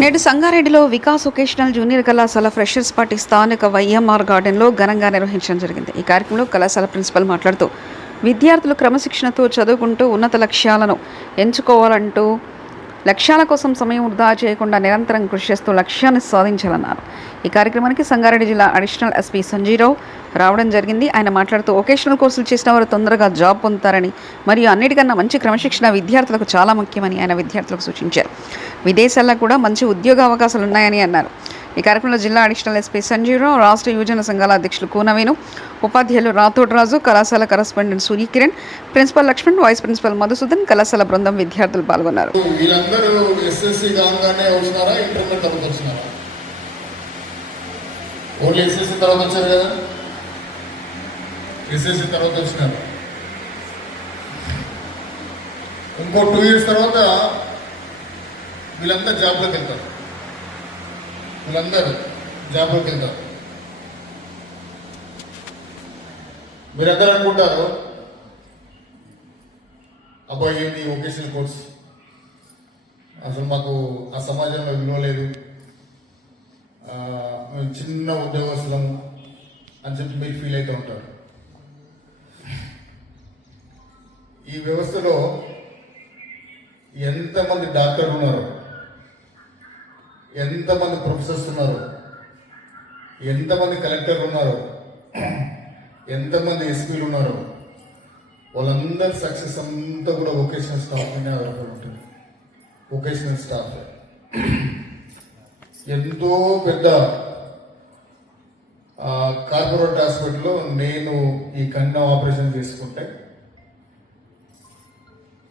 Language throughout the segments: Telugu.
నేడు సంగారెడ్డిలో వికాస్ వొకేషనల్ జూనియర్ కళాశాల ఫ్రెషర్స్ పార్టీ స్థానిక వైఎంఆర్ గార్డెన్లో ఘనంగా నిర్వహించడం జరిగింది. ఈ కార్యక్రమంలో కళాశాల ప్రిన్సిపల్ మాట్లాడుతూ విద్యార్థులు క్రమశిక్షణతో చదువుకుంటూ ఉన్నత లక్ష్యాలను ఎంచుకోవాలంటూ లక్ష్యాల కోసం సమయం వృధా చేయకుండా నిరంతరం కృషి చేస్తూ లక్ష్యాన్ని సాధించాలన్నారు. ఈ కార్యక్రమానికి సంగారెడ్డి జిల్లా అడిషనల్ ఎస్పీ సంజీరావు రావడం జరిగింది. ఆయన మాట్లాడుతూ వొకేషనల్ కోర్సులు చేసిన వారు తొందరగా జాబ్ పొందుతారని మరియు అన్నిటికన్నా మంచి క్రమశిక్షణ విద్యార్థులకు చాలా ముఖ్యమని ఆయన విద్యార్థులకు సూచించారు. విదేశాల్లో కూడా మంచి ఉద్యోగ అవకాశాలు ఉన్నాయని అన్నారు. ఈ కార్యక్రమంలో జిల్లా అడిషనల్ ఎస్పీ సంజీవరావు రాష్ట్ర యువజన సంఘాల అధ్యక్షులు కూనవేను ఉపాధ్యాయులు రాథోడ్ రాజు కళాశాల correspondent Suryakiran principal Laxman vice principal Madhusudan కళాశాల బృందం విద్యార్థులు పాల్గొన్నారు. ఓన్లీ ఎస్ఎస్సీ తర్వాత వచ్చారు కదా? ఎస్ఎస్సి తర్వాత వచ్చినారు. ఇంకో టూ ఇయర్స్ తర్వాత వీళ్ళంతా జాబ్లోకి వెళ్తారు. వీళ్ళందరూ జాబ్లోకి వెళ్తారు. మీరందరూ అనుకుంటారు? అబ్బాయి ఏంటి వొకేషనల్ కోర్స్ అసలు మాకు ఆ సమాజంలో విలువ లేదు. మేము చిన్న ఉద్యోగస్తులము అని చెప్పి మీరు ఫీల్ అవుతూ ఉంటారు. ఈ వ్యవస్థలో ఎంతమంది డాక్టర్లు ఉన్నారు? ఎంతమంది ప్రొఫెసర్స్ ఉన్నారు? ఎంతమంది కలెక్టర్లు ఉన్నారు? ఎంతమంది ఎస్పీలు ఉన్నారు? వాళ్ళందరి సక్సెస్ అంతా కూడా వొకేషనల్ స్టాఫ్ మీద ఆధారపడి ఉంటుంది. Vocational staff. ఎంతో పెద్ద కార్పొరేట్ హాస్పిటల్లో నేను ఈ కన్ను ఆపరేషన్ చేసుకుంటే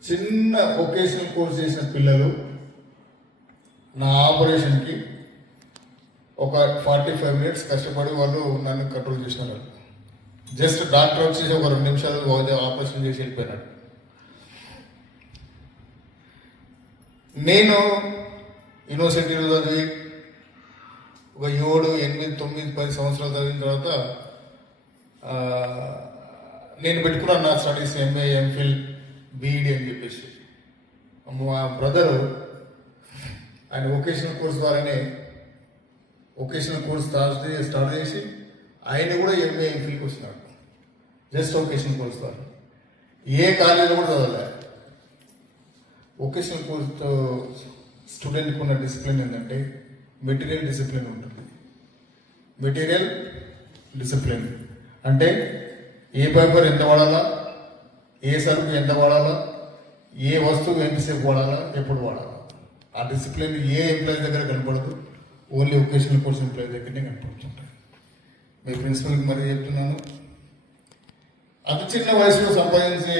చిన్న వొకేషనల్ కోర్స్ చేసిన పిల్లలు నా ఆపరేషన్కి ఒక ఫార్టీ ఫైవ్ మినిట్స్ కష్టపడి వాళ్ళు నన్ను కంట్రోల్ చేసినారు. జస్ట్ డాక్టర్ వచ్చేసి ఒక రెండు నిమిషాలు ఆపరేషన్ చేసి వెళ్ళిపోయినాడు. నేను యూనివర్సిటీలో చదివి ఒక ఏడు ఎనిమిది తొమ్మిది పది సంవత్సరాలు చదివిన తర్వాత నేను పెట్టుకున్నాను నా స్టడీస్ ఎంఏ ఎంఫిల్ బీఈడి అని చెప్పేసి. మా బ్రదరు ఆయన వొకేషనల్ కోర్స్ ద్వారానే వొకేషనల్ కోర్స్ స్టార్ట్ స్టార్ట్ చేసి ఆయన కూడా ఎంఏ ఎంఫిల్కి వచ్చినాడు. జస్ట్ వొకేషనల్ కోర్స్ ద్వారా. ఏ కాలేజీలో కూడా చదవలే. వొకేషనల్ కోర్స్తో స్టూడెంట్కి ఉన్న డిసిప్లిన్ ఏంటంటే మెటీరియల్ డిసిప్లిన్ ఉంటుంది. మెటీరియల్ డిసిప్లిన్ అంటే ఏ పేపర్ ఎంత వాడాలా? ఏ సరుకు ఎంత వాడాలా ఏ వస్తువు ఎంతసేపు వాడాలా ఎప్పుడు వాడాలా. ఆ డిసిప్లిన్ ఏ ఎంప్లాయీ దగ్గర కనపడదు ఓన్లీ ఒకేషనల్ కోర్స్ ఎంప్లాయీ దగ్గరనే కనపడుతుంటాయి మీ ప్రిన్సిపల్కి మరి చెప్తున్నాను. అతి చిన్న వయసులో సంపాదించే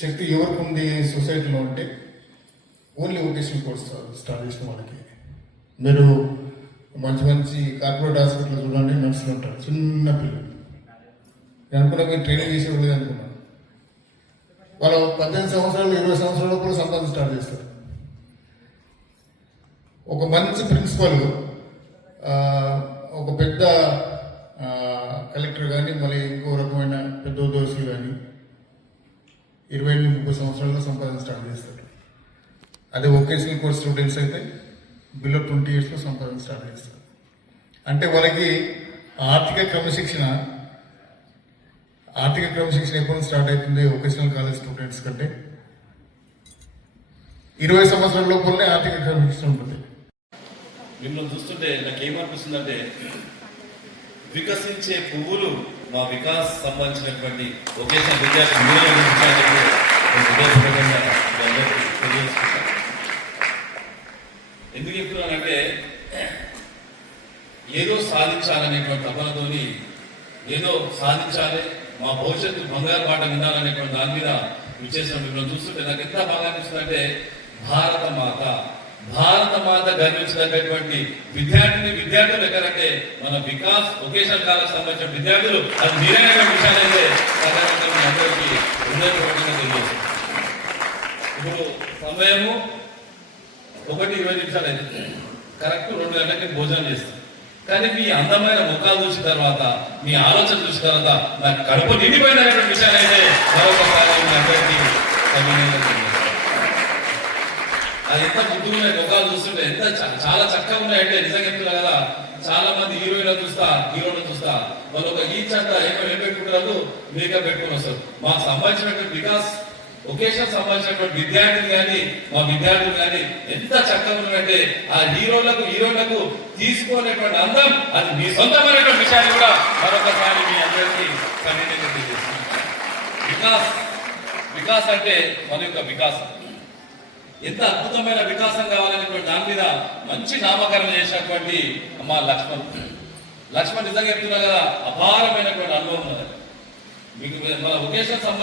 శక్తి ఎవరికి ఉంది సొసైటీలో అంటే ఓన్లీ ఒకేషనల్ కోర్స్ స్టార్ట్ చేసిన వాళ్ళకి. మీరు మంచి మంచి కార్పొరేట్ హాస్పిటల్ చూడండి నర్సులు ఉంటారు. చిన్న పిల్లలు. నేను అనుకున్నా మీరు ట్రైనింగ్ చేసేవాళ్ళు అనుకున్నాను వాళ్ళు పద్దెనిమిది సంవత్సరాలు ఇరవై సంవత్సరాల కూడా సంపాదన స్టార్ట్ చేస్తారు. ఒక మంచి ప్రిన్సిపల్ ఒక పెద్ద కలెక్టర్ కానీ మళ్ళీ ఇంకో రకమైన పెద్ద ఉద్యోగులు కానీ ఇరవై ఎనిమిది ముప్పై సంవత్సరాల్లో సంపాదన స్టార్ట్ చేస్తారు. అదే వొకేషనల్ కోర్స్ స్టూడెంట్స్ అయితే బిలో ట్వంటీ ఇయర్స్లో సంపాదన స్టార్ట్ చేస్తారు. అంటే వాళ్ళకి ఆర్థిక క్రమశిక్షణ ఆర్థిక క్రమశిక్షణ ఎప్పుడు స్టార్ట్ అవుతుంది? వొకేషనల్ కాలేజ్ స్టూడెంట్స్ కంటే? ఇరవై సంవత్సరాల లోపలనే ఆర్థిక క్రమశిక్షణ ఉంటుంది. మిమ్మల్ని చూస్తుంటే నాకేమనిపిస్తుందంటే వికసించే పువ్వులు మా వికాస్ సంబంధించినటువంటి ఒకేషన్ విద్యార్థి ఎందుకు చెప్తున్నానంటే ఏదో సాధించాలనేటువంటి తపనతోని ఏదో సాధించాలి మా భవిష్యత్తు బంగారు పాట వినాలనేటువంటి దాని మీద విచ్చేసిన మిమ్మల్ని చూస్తుంటే నాకు ఎంత బాగా అనిపిస్తుందంటే భారత మాత. భారత మాత గర్వించదగ్గటువంటి విద్యార్థిని విద్యార్థులు ఎక్కడంటే మన వికాస్ వొకేషనల్ కాలేజ్ సంబంధించిన విద్యార్థులు. అది మీరైన విషయాలైతే అందరికీ హృదయపూర్వకంగా తెలియజేస్తాను. ఇప్పుడు సమయము ఒకటి ఇరవై నిమిషాలు అయితే. కరెక్ట్ రెండు గంటలకి భోజనం చేస్తాం. కానీ మీ అందమైన ముఖాలు చూసిన తర్వాత మీ ఆలోచన చూసిన తర్వాత నా కడుపు నిండిపోయిన విషయాలు అయితే మరొకసారి అది ఎంత ముద్దుగా ఉన్నాయి ముఖాలు చూస్తుంటే ఎంత చాలా చక్కగా ఉన్నాయంటే నిజంగా చెప్తున్నా కదా చాలా మంది హీరోయిన్ చూస్తా హీరోలు చూస్తా వాళ్ళు ఒక ఈచ్ అంతా ఏమో ఏం పెట్టుకుంటారు మేకప్ పెట్టుకుని వస్తారు. మాకు సంబంధించినటువంటి వికాస్ ఒకేషన్ సంబంధించినటువంటి విద్యార్థులు కానీ మా విద్యార్థులు కానీ ఎంత చక్కగా ఉన్నట్టే ఆ హీరోలకు హీరోలకు తీసుకోలేటువంటి అందం అది మీ సొంతమైనటువంటి విషయాన్ని కూడా మరొకసారి మీ అందరికీ సన్నిధిగా తెలియజేస్తున్నాను. వికాస్ వికాస్ అంటే మన యొక్క వికాసం. ఎంత అద్భుతమైన వికాసం కావాలనేటువంటి దాని మీద మంచి నామకరణం చేసినటువంటి మా లక్ష్మణ్. లక్ష్మణ్ నిజంగా చెప్తున్నా కదా అపారమైనటువంటి అనుభవం ఉన్నది. మీకు మన ఒకేషన్ సంబంధించి